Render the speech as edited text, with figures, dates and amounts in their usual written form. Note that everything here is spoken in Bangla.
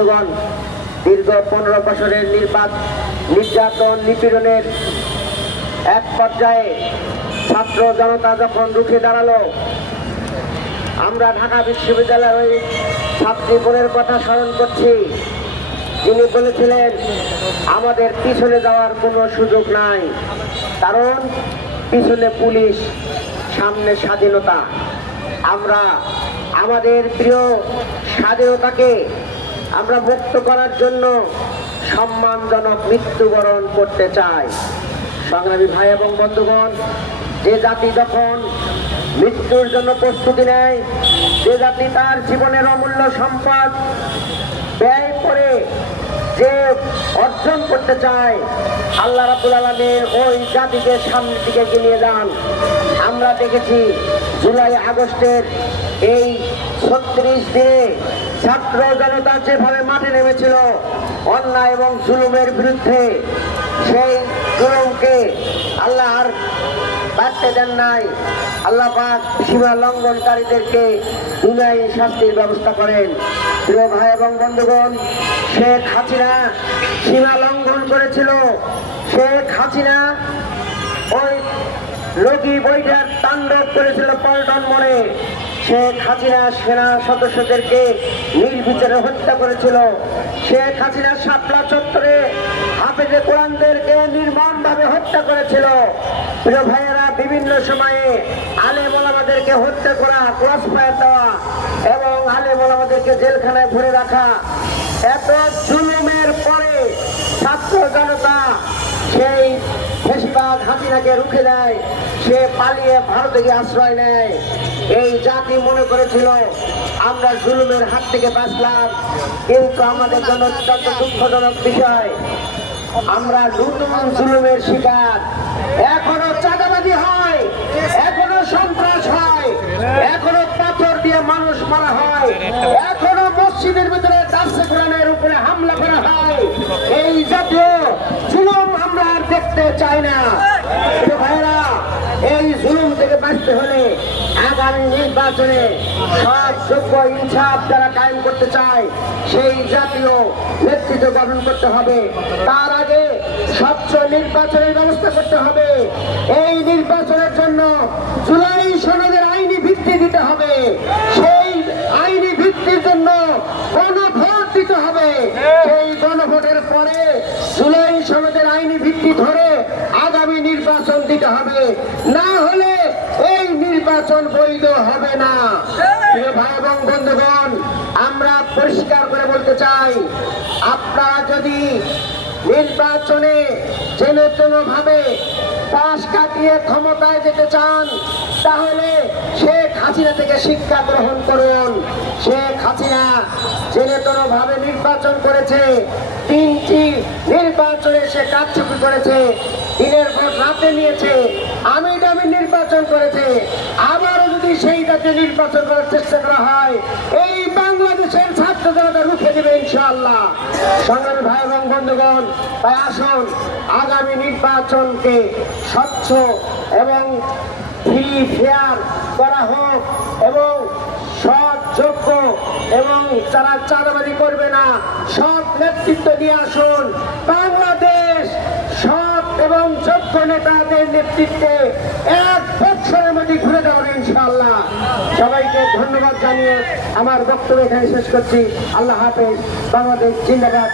বন্ধুগণ, দীর্ঘ 15 বছরের নির্যাতন নিপীড়নের এক পর্যায়ে ছাত্র জনতা যখন রুখে দাঁড়ালো, আমরা ঢাকা বিশ্ববিদ্যালয়ের ওই ছাত্রী বোনের কথা স্মরণ করছি, যিনি বলেছিলেন আমাদের পিছনে যাওয়ার কোনো সুযোগ নাই, কারণ পিছনে পুলিশ, সামনে স্বাধীনতা। আমরা আমাদের প্রিয় স্বাধীনতাকে আমরা মুক্ত করার জন্য সম্মানজনক মৃত্যুবরণ করতে চাই। সংগ্রামী ভাই এবং বন্ধুগণ, যে জাতি যখন মৃত্যুর জন্য প্রস্তুতি নেয়, যে জাতি তার জীবনের অমূল্য সম্পদ ব্যয় করে যে অর্জন করতে চায়, আল্লাহ রাব্বুল আলামিন ওই জাতিকে সামনের দিকে এগিয়ে যান। আমরা দেখেছি জুলাই আগস্টের এই 36 দিনে ছাত্র জনতা যেভাবে মাঠে নেমেছিল অন্যায় এবং জুলুমের বিরুদ্ধে, সেই জুলুমকে আল্লাহ আর বাড়তে দেন নাই। আল্লাহ পাক সীমা লঙ্ঘনকারীদেরকে দুনিয়ায় শাস্তির ব্যবস্থা করেন। প্রিয় ভাই এবং বন্ধুগণ, শেখ হাসিনা সীমা লঙ্ঘন করেছিল। শেখ হাসিনা ওই রোগী বৈঠার তাণ্ডব করেছিল পল্টন মোড়ে। শেখ হাসিনা সেনা সদস্যদেরকে নির্বিচারে হত্যা করেছিল। শেখ হাসিনা শাপলা চত্বরে হাফেজে কোরআনদেরকে নির্মমভাবে হত্যা করেছিল। প্রিয় ভাইয়েরা, বিভিন্ন সময়ে আলেম ওলামাদেরকে হত্যা করা, ক্রস ফায়ার দেওয়া এবং আলেম ওলামাদেরকে জেলখানায় ভরে রাখা, এত জুলুমের পরে ছাত্র জনতা সেই ফেসিবাদ হাসিনাকে রুখে দেয়। সে পালিয়ে ভারতে গিয়ে আশ্রয় নেয়। এই জাতি মনে করেছিল আমরা জুলুমের হাত থেকে বাঁচলাম, কিন্তু আমাদের জন্য অত্যন্ত দুঃখজনক বিষয়, আমরা নতুন জুলুমের শিকার। এখনো চাঁদাবাজি হয়, এখনো সন্ত্রাস হয়, এখনো পাথর দিয়ে মানুষ মারা হয়, এখনো মসজিদের ভিতরে দার্সে কোরআনের উপরে হামলা করা হয়। এই জাতীয় জুলুম আমরা আর দেখতে চাই না। ভাইরা, এই জুলুম থেকে বাঁচতে হলে আগামী নির্বাচনে সব যোগ্য ইনসাফ যারা কায়েম করতে চায় সেই জাতীয় নেতৃত্ব গঠন করতে হবে। তার আগে স্বচ্ছ নির্বাচনের ব্যবস্থা করতে হবে। এই নির্বাচনের জন্য জুলাই সনদের আইনি ভিত্তি দিতে হবে। সেই আইনি ভিত্তির জন্য গণভোট দিতে হবে। সেই গণভোটের পরে জুলাই সনদের আইনি ভিত্তি ধরে আগামী নির্বাচন দিতে হবে, না হলে এই নির্বাচন বৈধ হবে না। প্রিয় ভাই এবং বন্ধুগণ, আমরা পরিষ্কার করে বলতে চাই, আপনারা যদি নির্বাচনে যেন ভাবে পাশ কাটিয়ে ক্ষমতায় যেতে চান, তাহলে শেখ হাসিনা থেকে শিক্ষা গ্রহণ করুন। শেখ হাসিনা ভাবে নির্বাচন করেছে, 3টি নির্বাচনে সে কারচুপি করেছে, দিনের ভোট রাতে নিয়েছে, আমি নির্বাচন করেছে। আবারও যদি সেই জাতীয় নির্বাচন করার চেষ্টা করা হয়, এই বাংলাদেশের ছাত্র জনতা রুখে দেবে ইনশাআল্লাহ। সংগ্রামী ভাই এবং বন্ধুগণ, তাই আসুন আগামী নির্বাচনকে স্বচ্ছ এবং ফ্রি ফেয়ার করা হোক এবং সৎ, যোগ্য এবং যারা চাঁদাবাজি করবে না সব নেতৃত্ব নিয়ে আসুন। বাংলাদেশ সৎ এবং যোগ্য নেতাদের নেতৃত্বে 1 বছরের মধ্যে ঘুরে যাবে ইনশাআল্লাহ। সবাইকে ধন্যবাদ জানিয়ে আমার বক্তব্য এখানে শেষ করছি। আল্লাহ হাফেজ। বাংলাদেশ জিন্দাবাদ।